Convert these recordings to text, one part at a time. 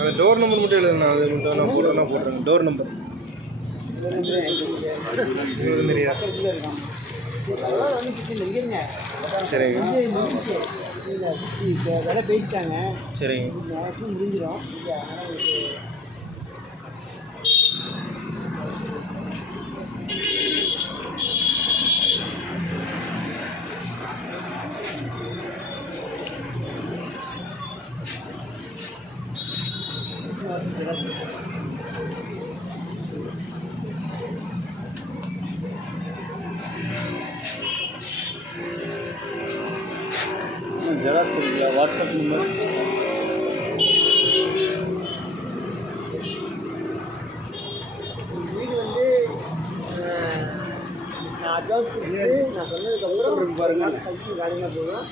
அந்த door number மட்டும் எழுதுண்ணா, அது மட்டும் நான் போட்டுறேன். டோர் நம்பர் தெரியா? சரிங்க விலை போயிட்டாங்க. சரிங்க. முடிஞ்சிடும். ஜெராக்ஸ் இருக்குல்ல, வாட்ஸ்அப் நம்பர் வீடு வந்து நான் அட்வான்ஸ் கொடுத்து நான் சொன்னதுக்கப்புறம் பாருங்கள் கழிச்சு காரியமாக போகலாம்.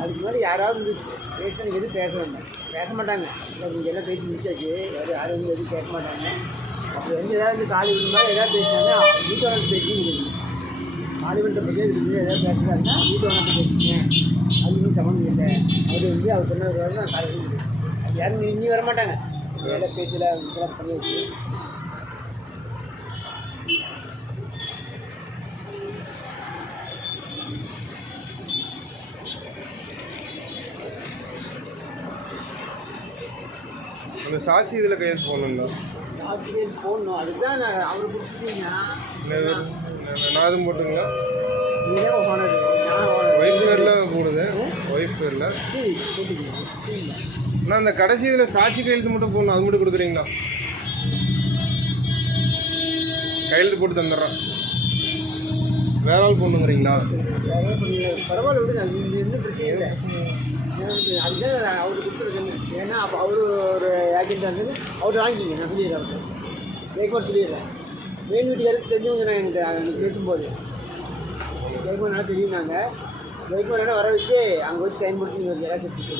அதுக்கு முன்னாடி யாராவது வந்து பேச எதுவும் பேச மாட்டாங்க. நீங்கள் எல்லாம் பேசி முடிச்சாச்சு, யாரும் வந்து எதுவும் பேச மாட்டாங்க. அப்போ வந்து ஏதாவது காலி விடுற மாதிரி எதாவது பேசினாங்க வீட்டோட பேசி முடியும். காலிவெண்ட்டை பற்றி இதுக்கு ஏதாவது பேசுகிறாருன்னா வீட்டோட பேசுங்க, அது இன்னும் சம்மந்தம் இல்லை. அவர் சொன்னது வரை நான் காலையில் முடியும். அது யாரும் இனி வர மாட்டாங்க. வேலை பேச்சில் இதெல்லாம் பண்ணி வச்சு அந்த சாட்சி இதில் கையெழுத்து போடணுங்களா? சாட்சி கையெழுத்து போடணும். அதுக்கு தான் நான் அவரை கொடுத்துட்டீங்கன்னா நான் எதுவும் போட்டுங்களா? நீங்கள் ஓனர் ஒய்ஃப் பேரில் போடுது. ஒய்ஃப் பேரில் நான் அந்த கடைசி இதில் சாட்சி கையெழுத்து மட்டும் போடணும். அது மட்டும் கொடுக்குறீங்களா? கையெழுத்து போட்டு தந்துடுறேன். வேற ஆள் போடணுங்கிறீங்களா? பரவாயில்ல விடுங்க, அது இன்னும் பிரச்சனை இல்லை. அதுதான் அவருக்கு கொடுத்துருக்கேன். ஏன்னா அப்போ அவரு ஒரு ஏஜென்ட் வந்து அவர்கிட்ட வாங்கிக்கிங்க. நான் சொல்லிடுறேன். அவருக்கு கேட்கும்போது சொல்லிடுறேன். மெயின் வீட்டுக்காருக்கு தெரிஞ்சவங்க நான் எனக்கு அன்றைக்கி பேசும்போது கேட்கும்போது நல்லா தெரியும். நாங்கள் கேட்கும்போது வர வச்சு அங்கே வச்சு சைன் போட்டு ஒரு ஜெராக்ஸ் எடுத்து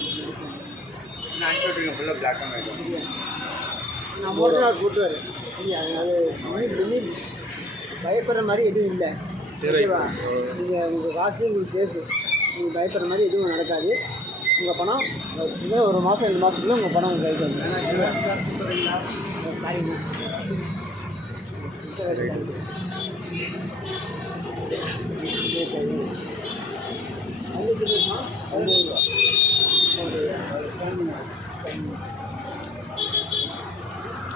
நான் அனுப்பிச்சுட்ருக்கேன். ஃபுல்லாக பிளாக் அண்ட் ஒயிட். நான் போட்டு அவர் கூட்டுவார். சரி, அதனால பயப்படுற மாதிரி எதுவும் இல்லை. ஓகேவா? உங்கள் காசு உங்களுக்கு சேஃபு. நீங்கள் பயப்படுற மாதிரி எதுவும் நடக்காது. உங்கள் பணம் ஒரு மாதம் 2 மாதத்துக்குள்ளே உங்கள் பணம் உங்கள் கைக்கு வந்து சாரிங்க.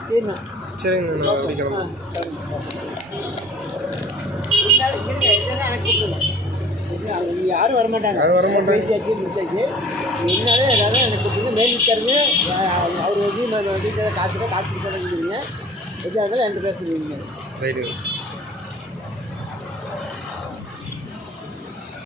சரிண்ணா. சரிங்க, நான் அடிக்கலாம். எனக்கு யாரும் வரமாட்டாங்க. பேசியாச்சு முடிச்சாச்சு. என்னாலே ஏதாவது எனக்கு கொடுத்துருங்க. மேல் விட்டாருங்க. அவர் வந்து வீட்டில் காசு கொடுத்தாங்க. எதாக இருந்தாலும் என்கிட்ட பேசுவீங்க. ரைட்டு.